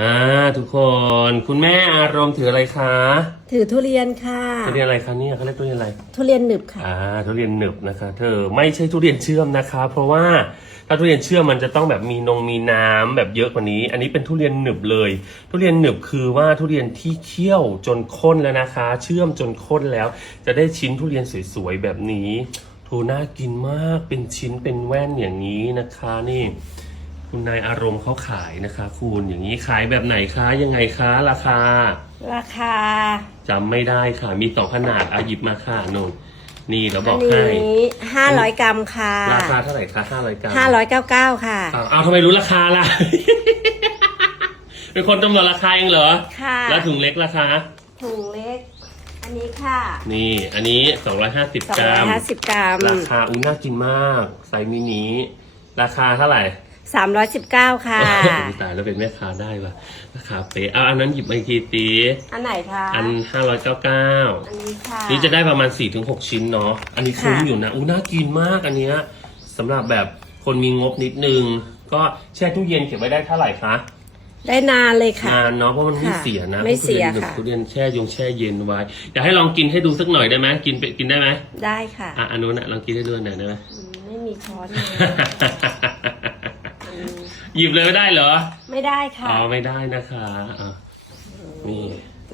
อ่าทุกคนคุณแม่อารมณ์ถืออะไรคะถือทุเรียนค่ะทุเรียนอะไรคะเนี่ยเขาเรียกทุเรียนอะไร ทุเรียนหนึบค่ะอ่าทุเรียนหนึบนะคะ เธอไม่ใช่ทุเรียนเชื่อมนะคะ เพราะว่าถ้าทุเรียนเชื่อมมันจะต้องแบบมีนงมีน้ำแบบเยอะกว่านี้ อันนี้เป็นทุเรียนหนึบเลย ทุเรียนหนึบคือว่าทุเรียนที่เคี่ยวจนข้นแล้วนะคะ เชื่อมจนข้นแล้ว จะได้ชิ้นทุเรียนสวยๆแบบนี้ทูน่ากินมากเป็นชิ้นเป็นแว่นอย่างนี้นะคะนี่ คุณนายอารมณ์เขาขายนะคะ คุณอย่างนี้ขายแบบไหนคะ ยังไงคะ ราคาราคาจำไม่ได้ค่ะ มีสองขนาดอาหยิบมาค่ะนนนี่เราบอัอนกนี้ให้ห้าร้อยกรัมค่ะราคาเท่าไหร่คะห้าร้อยกรัมห้าร้อยเก้าเก้าค่ะ อ้าวเอาทำไมรู้ราคาล่ะ เป็นคนกำหนดราคาเองเหรอ ค่ะ แล้วถุงเล็กราคา ถุงเล็ก อันนี้ค่ะนี่ อันนี้สองร้อยห้าสิบสองกร้รัอยม ห้าสิบกรัมราคาอุ้ยน่ากินมาก ไซส์มินิราคาเท่าไหร่ สามร้อยสิบเก้าค่ะอุ๊ยตายแล้วเป็นแม่ค้าได้ว่ะราคาเป๊ะเอาอันนั้นหยิบมาอีกทีตีอันไหนคะอันห้าร้อยเก้าเก้าอันนี้ค่ะนี่จะได้ประมาณ4ี่ถึงหชิ้นเนาะอันนี้คุ้มค่ะอยู่นะอู้น่ากินมากอันเนี้ยสำหรับแบบคนมีงบนิดนึง ก็แช่ตู้เย็นเก็บไว้ได้เท่าไหร่คะได้นานเลยค่ะนานเนาะเพราะมันไม่ค่ะเสียนะไม่เสียทุรีนหนึบค่ะทุเรียนแช่ยงแช่เย็นไว้อยากให้ลองกินให้ดูสักหน่อยได้ไหมกินไปกินได้ไหมได้ค่ะอะอันนู้นนะลองกินให้ดูหน่อยได้ไหมอืมไม่มีช้อนเลยอืม หยิบเลยไม่ได้เหรอไม่ได้ค่ะ อ๋อไม่ได้นะคะอะนี่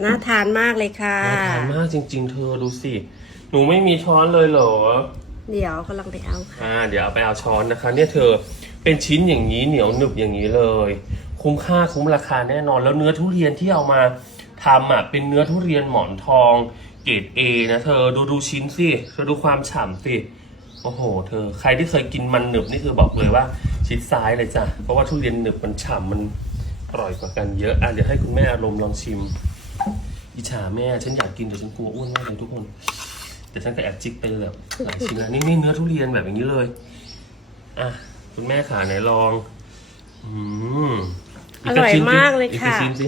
น่าทานมากเลยค่ะ น่าทานมากจริง ๆ เธอดูสิ หนูไม่มีช้อนเลยเหรอ เดี๋ยวกำลังไปเอาค่ะ อ่าเดี๋ยวเอาไปเอาช้อนนะคะ เนี่ยเธอเป็นชิ้นอย่างนี้เหนียวหนึบอย่างนี้เลย คุ้มค่าคุ้มราคาแน่นอนแล้วเนื้อทุเรียนที่เอามาทำอะเป็นเนื้อทุเรียนหมอนทอง เกรดเอนะเธอดูดูชิ้นสิเธอดูความฉ่ำสิโอ้โห เธอใครที่เคยกินมันหนึบนี่คือบอกเลยว่า ชิดซ้ายเลยจ้ะ เพราะว่าทุเรียนหนึบมันฉ่ำมันอร่อยกว่ากันเยอะ อะเดี๋ยวให้คุณแม่อารมณ์ลองชิม อิจฉาแม่ฉันอยากกินแต่ฉันกลัวอ้วนมากเลยทุกคน แต่ฉันก็แอบจิกไปแบบหลายชิ้นนะนี่นี่เนื้อทุเรียนแบบอย่างนี้เลย อะคุณแม่ขาไหนลอง อืมอร่อยมากเลยค่ะ อีกชิ้นสิ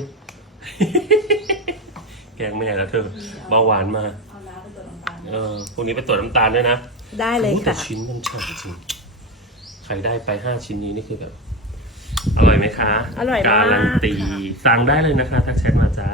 แกล้งแม่แล้วเธอเบาหวานมา เออพวกนี้ไปตรวจน้ำตาลด้วยนะได้เลยโอ้แต่ค่ะชิ้นมันฉ่ำจริง ใครได้ไปห้าชิ้นนี้นี่คือแบบ อร่อยไหมคะอร่อยมาก การันตีค่ะสั่งได้เลยนะคะถ้าแชทมาจ้า